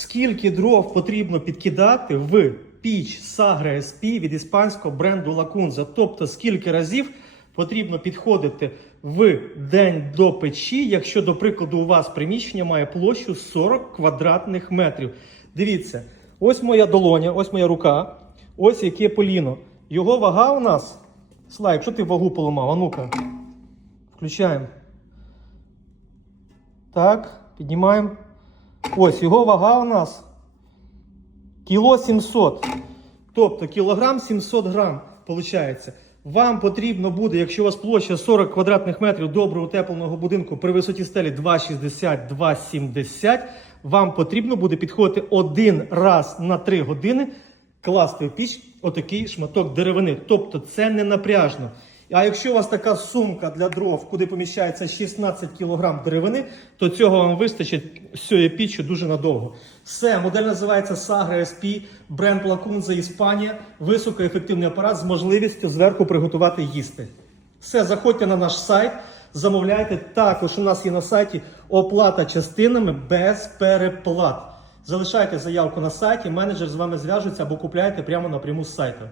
скільки дров потрібно підкидати в піч Sagra SP від іспанського бренду Lacunza. Тобто, скільки разів потрібно підходити в день до печі, якщо, до прикладу, у вас приміщення має площу 40 квадратних метрів. Дивіться, ось моя долоня, ось моя рука, ось яке поліно. Його вага у нас. Слайк, що ти вагу поламав? А ну-ка. Включаємо. Так, піднімаємо. Ось його вага у нас кіло 700. Тобто кілограм 700 грам виходить. Вам потрібно буде, якщо у вас площа 40 квадратних метрів добре утепленого будинку при висоті стелі 2,60-2,70, вам потрібно буде підходити один раз на 3 години, класти в піч отакий шматок деревини. Тобто це не напряжно. А якщо у вас така сумка для дров, куди поміщається 16 кг деревини, то цього вам вистачить з цієї пічі дуже надовго. Все, модель називається Sagra SP, бренд Lacunza Іспанія, високоефективний апарат з можливістю зверху приготувати їсти. Все, заходьте на наш сайт, замовляйте. Також у нас є на сайті оплата частинами без переплат. Залишайте заявку на сайті, менеджер з вами зв'яжеться або купляйте прямо напряму з сайту.